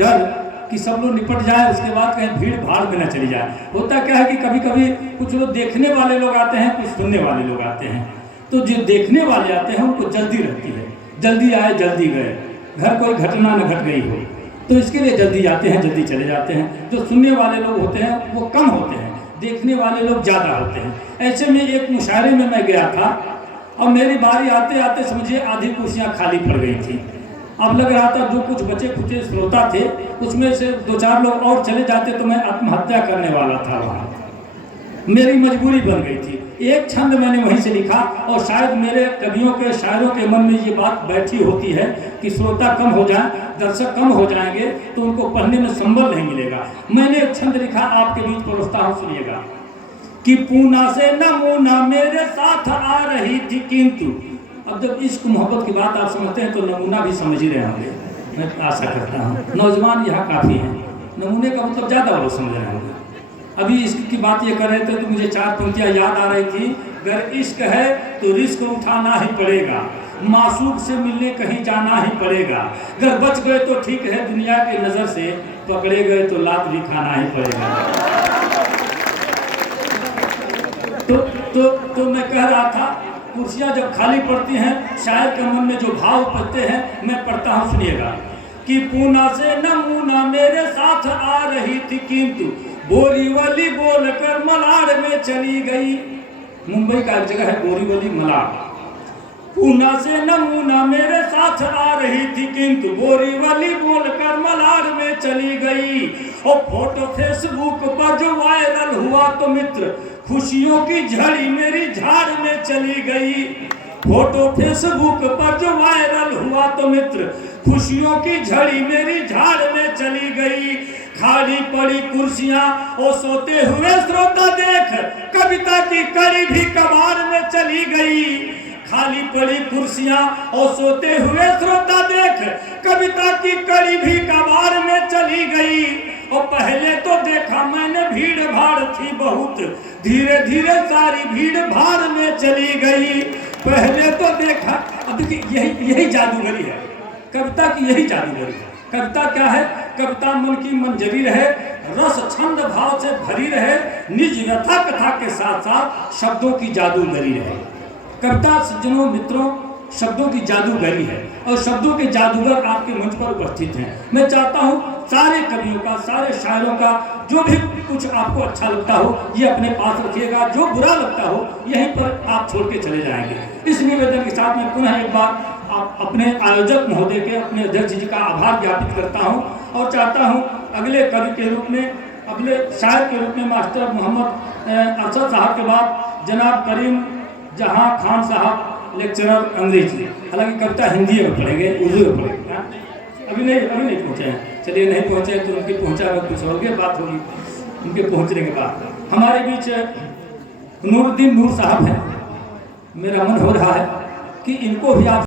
डर कि सब लोग निपट जाए, उसके बाद कहीं भीड़ भाड़ में न चली जाए। होता क्या है कि कभी कभी कुछ लोग देखने वाले लोग आते हैं, कुछ सुनने वाले लोग आते हैं। तो जो देखने वाले आते हैं उनको जल्दी रहती है, जल्दी आए जल्दी गए, घर कोई घटना न घट गई हो, तो इसके लिए जल्दी जाते हैं, जल्दी चले जाते हैं। जो सुनने वाले लोग होते हैं वो कम होते हैं, देखने वाले लोग ज़्यादा होते हैं। ऐसे में एक मुशायरे में मैं गया था और मेरी बारी आते आते समझिए आधी कुर्सियाँ खाली पड़ गई थी। अब लग रहा था जो कुछ बचे खुचे श्रोता थे उसमें से 2-4 लोग और चले जाते तो मैं आत्महत्या करने वाला था। वहाँ मेरी मजबूरी बन गई थी। एक छंद मैंने वहीं से लिखा और शायद मेरे कवियों के शायरों के मन में ये बात बैठी होती है कि श्रोता कम हो जाए, दर्शक कम हो जाएंगे तो उनको पढ़ने में संबल नहीं मिलेगा। मैंने एक छंद लिखा, आपके बीच परोसता हूँ, सुनिएगा। कि पूना से नमूना मेरे साथ आ रही थी किंतु, अब जब इश्क मोहब्बत की बात आप समझते हैं तो नमूना भी समझ ही रहे होंगे, मैं आशा करता हूँ। नौजवान यहाँ काफ़ी हैं, नमूने का मतलब ज़्यादा लोग समझ रहे होंगे। अभी इश्क की बात ये कर रहे थे तो मुझे 4 पंक्तियाँ याद आ रही थी। अगर इश्क है तो रिस्क उठाना ही पड़ेगा, मासूक से मिलने कहीं जाना ही पड़ेगा, अगर बच गए तो ठीक है, दुनिया की नज़र से पकड़े गए तो लात भी खाना ही पड़ेगा। तो मैं कह रहा था, कुर्सियाँ जब खाली पड़ती हैं, शायर के मन में जो भाव पड़ते हैं मैं पढ़ता हूँ, सुनिएगा। कि पूना से नमूना मेरे साथ आ रही थी किंतु बोरीवली बोलकर मलाड में चली गई। मुंबई का एक जगह है बोरीवली मलाड। पूना से नमूना मेरे साथ आ रही थी किंतु बोरीवली बोलकर मलाड में चली गई। और फोटो फेसबुक पर जो वायरल हुआ तो मित्र खुशियों की झड़ी मेरी झाड़ में चली गई। फोटो फेसबुक पर जो वायरल हुआ तो मित्र खुशियों की झड़ी मेरी झाड़ में चली गई। खाली पड़ी कुर्सियां और सोते हुए श्रोता देख कविता की कड़ी भी कबाड़ में चली गई। खाली पड़ी कुर्सियां और सोते हुए श्रोता देख कविता की कड़ी भी कबाड़ में चली गई। और पहले तो देखा मैंने भीड़ भाड़ थी बहुत, धीरे धीरे सारी भीड़ भाड़ में चली गई। पहले तो देखा, अब देखिए यही जादूगरी है कविता की, यही जादूगरी है। कविता क्या है? कविता मन की मंजरी रहे, रस छंद भाव से भरी रहे, निज व्यथा कथा के साथ साथ शब्दों की जादूगरी रहे। कविता सज्जनों मित्रों शब्दों की जादूगरी है और शब्दों के जादूगर आपके मंच पर उपस्थित हैं। मैं चाहता हूँ सारे कवियों का, सारे शायरों का जो भी कुछ आपको अच्छा लगता हो ये अपने पास रखिएगा, जो बुरा लगता हो यहीं पर आप छोड़ के चले जाएंगे। इस निवेदन के साथ मैं पुनः एक बार अपने आयोजक महोदय के, अपने अध्यक्ष जी का आभार ज्ञापित करता हूँ और चाहता हूँ अगले कवि के रूप में, अगले शायर के रूप में मास्टर मोहम्मद अरशद साहब के बाद जनाब करीम जहां खान साहब लेक्चरर अंग्रेजी, हालांकि कविता हिंदी में पढ़ेंगे, उर्दू में पढ़ेंगे। अभी नहीं पहुँचे हैं, चलिए नहीं पहुँचे तो उनकी पहुँचा कुछ और बात होगी। उनके पहुँचने के बाद हमारे बीच नूरुद्दीन नूर साहब हैं। मेरा मन हो रहा है कि इनको भी आप